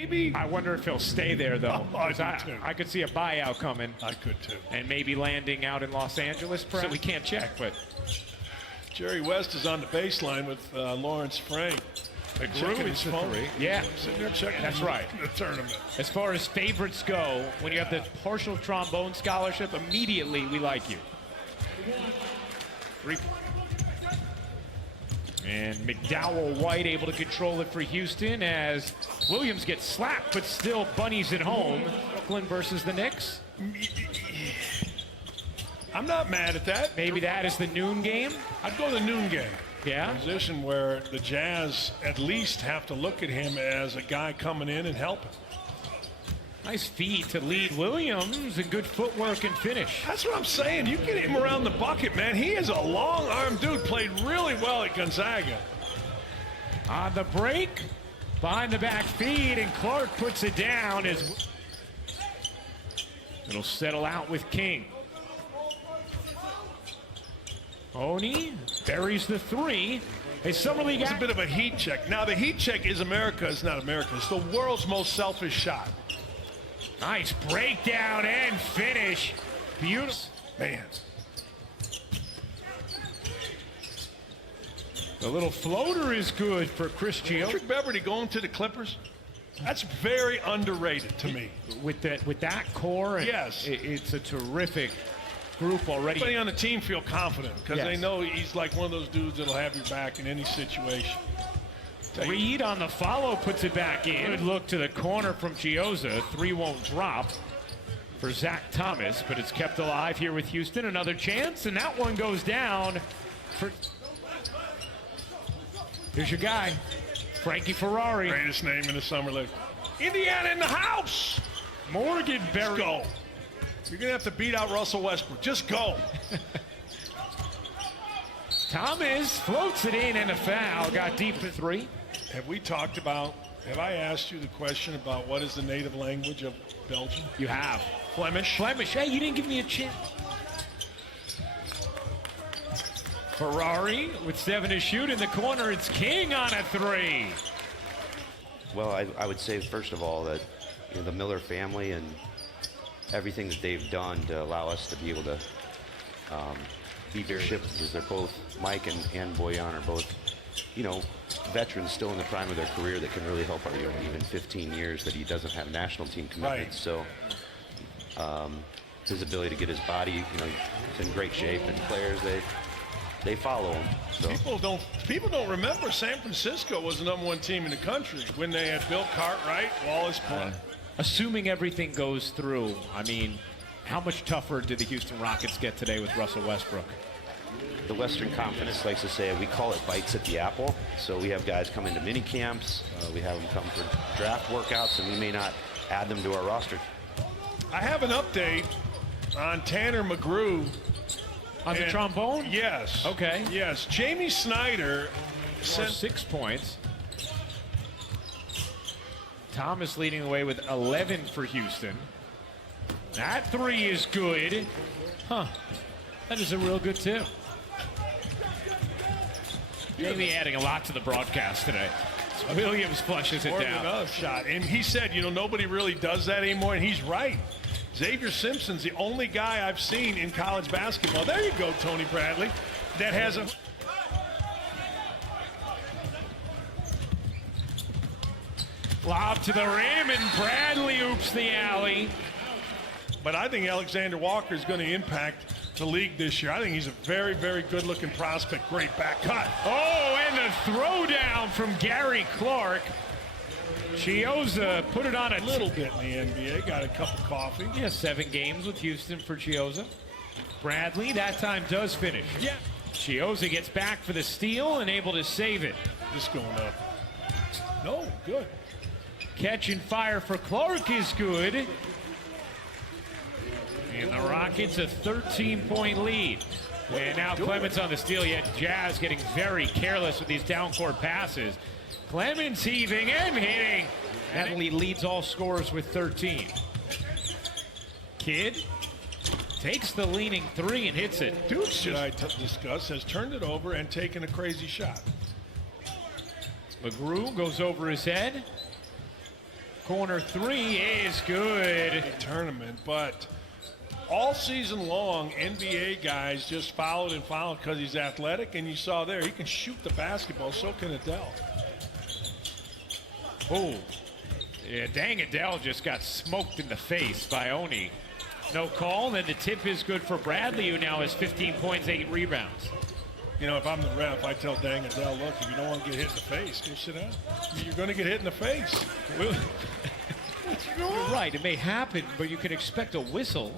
Maybe. I wonder if he'll stay there, though. I could see a buyout coming. I could, too. And maybe landing out in Los Angeles, perhaps. So we can't check, but... Jerry West is on the baseline with Lawrence Frank. Checking his phone. Yeah. Sitting there checking. That's right. The tournament. As far as favorites go, when you have the partial trombone scholarship, immediately we like you. And McDowell White able to control it for Houston as Williams gets slapped, but still bunnies it home. Brooklyn versus the Knicks. I'm not mad at that. Maybe that is the noon game. I'd go the noon game. Yeah. A position where the Jazz at least have to look at him as a guy coming in and helping. Nice feed to lead Williams and good footwork and finish. That's what I'm saying. You get him around the bucket, man. He is a long-arm dude. Played really well at Gonzaga. On the break, behind the back feed, and Clark puts it down. As it'll settle out with King. Oni buries the three. A summer league. It's a bit of a heat check. Now the heat check is America. It's not America. It's the world's most selfish shot. Nice breakdown and finish. Beautiful. Man. The little floater is good for Chris Gio. Patrick Beverly going to the Clippers. That's very underrated to me. With that core, yes, it's a terrific group already. Everybody on the team feel confident because they know he's like one of those dudes that'll have your back in any situation. Reed on the follow puts it back in. Good look to the corner from Gioza. Three won't drop for Zach Thomas, but it's kept alive here with Houston. Another chance, and that one goes down. Here's your guy, Frankie Ferrari. Greatest name in the summer league. Indiana in the house. Morgan Berry. Just go. You're going to have to beat out Russell Westbrook. Just go. Thomas floats it in and a foul. Got deep at three. Have I asked you the question about what is the native language of Belgium? You have. Flemish. Flemish. Hey, you didn't give me a chance. Ferrari with 7 to shoot in the corner. It's King on a three. Well, I would say, first of all, that the Miller family and everything that they've done to allow us to be able to be leadership, because they're both, Mike and Boyan are both, veterans still in the prime of their career that can really help our young. Even 15 years that he doesn't have national team commitments. Right. So his ability to get his body, he's in great shape, and players, they follow him. So. People don't remember San Francisco was the #1 team in the country when they had Bill Cartwright, Wallace Pond. Assuming everything goes through, I mean, how much tougher did the Houston Rockets get today with Russell Westbrook? The Western Conference likes to say, we call it bites at the apple. So we have guys come into mini camps, we have them come for draft workouts, and we may not add them to our roster. I have an update on Tanner McGrew. On the trombone? Yes. Okay. Yes. Jamie Snyder sent 6 points. Thomas leading the way with 11 for Houston. That three is good. Huh. That is a real good too. Jamie adding a lot to the broadcast today. Williams flushes it down. Another shot. And he said, nobody really does that anymore, and he's right. Xavier Simpson's the only guy I've seen in college basketball. There you go, Tony Bradley. That has a... Lob to the rim, and Bradley oops the alley. But I think Alexander Walker is going to impact the league this year. I think he's a very, very good-looking prospect. Great back cut. Oh, and the throwdown from Gary Clark. Gioza put it on a little bit in the NBA. Got a cup of coffee. Yeah, 7 games with Houston for Gioza. Bradley, that time, does finish. Yeah. Gioza gets back for the steal and able to save it. Just going up. No, good. Catch and fire for Clark is good. And the Rockets a 13-point lead. And now Clements on the steal, yet Jazz getting very careless with these down-court passes. Clements heaving and hitting. That leads all scorers with 13. Kidd takes the leaning three and hits it. Dukes, should I discuss, has turned it over and taken a crazy shot. McGrew goes over his head. Corner three is good. Tournament, but all season long, NBA guys just followed and followed because he's athletic, and you saw there, he can shoot the basketball, so can Adele. Oh, yeah, dang, Adele just got smoked in the face by Oni. No call, and the tip is good for Bradley, who now has 15 points, 8 rebounds. You know, if I'm the ref, I tell dang Adele, look, if you don't want to get hit in the face, go sit down. You're going to get hit in the face. You're right, it may happen, but you can expect a whistle.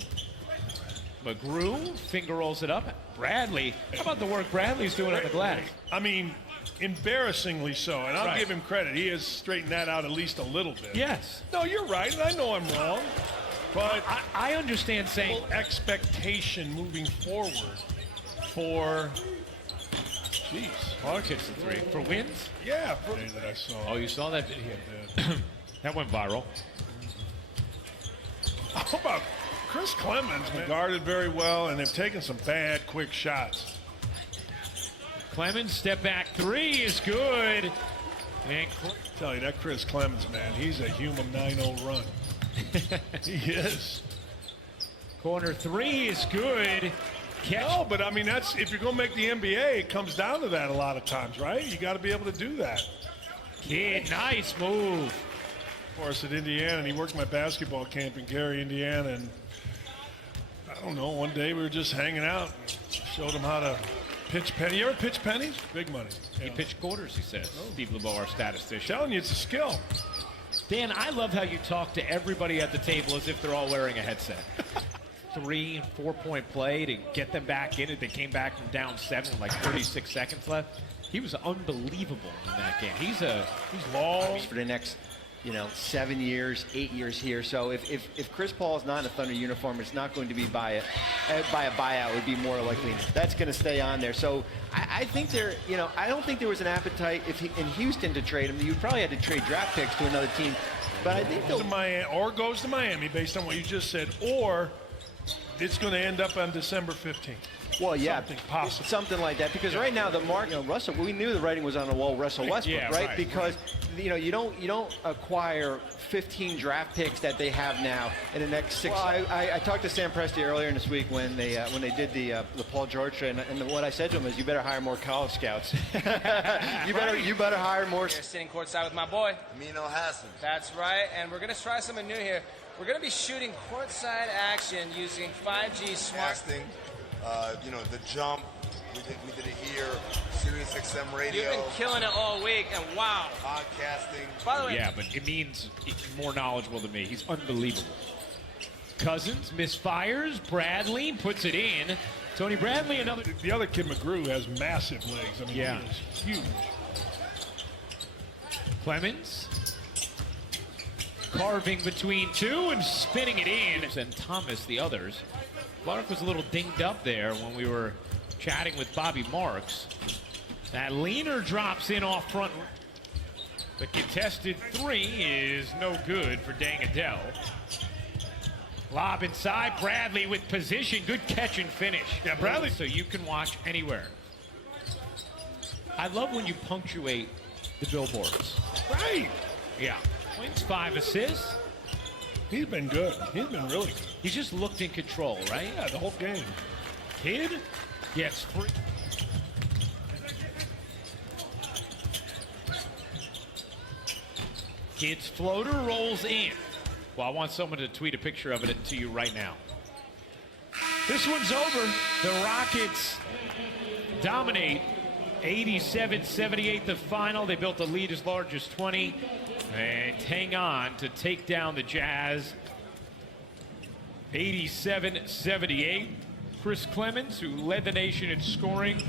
McGrew finger rolls it up. Bradley, how about the work Bradley's doing on the glass? I mean, embarrassingly so, and I'll give him credit. He has straightened that out at least a little bit. Yes. No, you're right, and I know I'm wrong, but I understand saying expectation moving forward for, jeez. Clark hits the three. For wins? Yeah, for that I saw. Oh, you saw that video? That went viral. How about Chris Clemens, man? Guarded very well, and they've taken some bad, quick shots. Clemens, step back three is good. And Tell you, that Chris Clemens, man, he's a human 9-0 run. He is. Corner three is good. Catch. No, but I mean, that's, if you're going to make the NBA, it comes down to that a lot of times, right? You got to be able to do that. Kid, nice move. Of course, at Indiana, and he worked my basketball camp in Gary, Indiana, and I don't know, one day we were just hanging out and showed him how to pitch pennies. You ever pitch pennies? Big money. He pitched quarters, he says. Steve LeBeau, our statistician. Telling you, it's a skill. Dan, I love how you talk to everybody at the table as if they're all wearing a headset. 3 and 4 point play to get them back in it. They came back from down 7 with like 36 seconds left. He was unbelievable in that game. He's long for the next, 7 years, 8 years here. So if Chris Paul is not in a Thunder uniform, it's not going to be by a buyout. It would be more likely that's going to stay on there. So I think I don't think there was an appetite in Houston to trade him. You'd probably had to trade draft picks to another team. But I think goes to Miami based on what you just said, or it's going to end up on December 15th. Well, yeah, something possible. Something like that. Because right now the market, Russell, we knew the writing was on the wall. Russell Westbrook, right? Because you don't acquire 15 draft picks that they have now in the next 6. Well, I talked to Sam Presti earlier in this week when they did the Paul George trade, and what I said to him is, you better hire more college scouts. you better hire more. Here, sitting courtside with my boy Amino Hassan. That's right, and we're gonna try something new here. We're gonna be shooting courtside action using 5G smart. Casting, the jump. We did it here. Sirius XM radio. You've been killing it all week, and wow. Podcasting. By the way, yeah, but it means he's more knowledgeable than me. He's unbelievable. Cousins misfires. Bradley puts it in. Tony Bradley, another. The other kid, McGrew, has massive legs. I mean, yeah, he is huge. Clemens carving between two and spinning it in. And Thomas, the others. Clark was a little dinged up there when we were chatting with Bobby Marks. That leaner drops in off front. The contested three is no good for Dang Adele. Lob inside. Bradley with position. Good catch and finish. Yeah, Bradley. So you can watch anywhere. I love when you punctuate the billboards. Right. Yeah. Wins 5 assists. He's been good. He's been really good. He's just looked in control, right? Yeah, the whole game. Kid gets free. Kid's floater rolls in. Well, I want someone to tweet a picture of it to you right now. This one's over. The Rockets dominate 87-78 the final. They built a lead as large as 20 and hang on to take down the Jazz 87-78. Chris Clemens, who led the nation in scoring,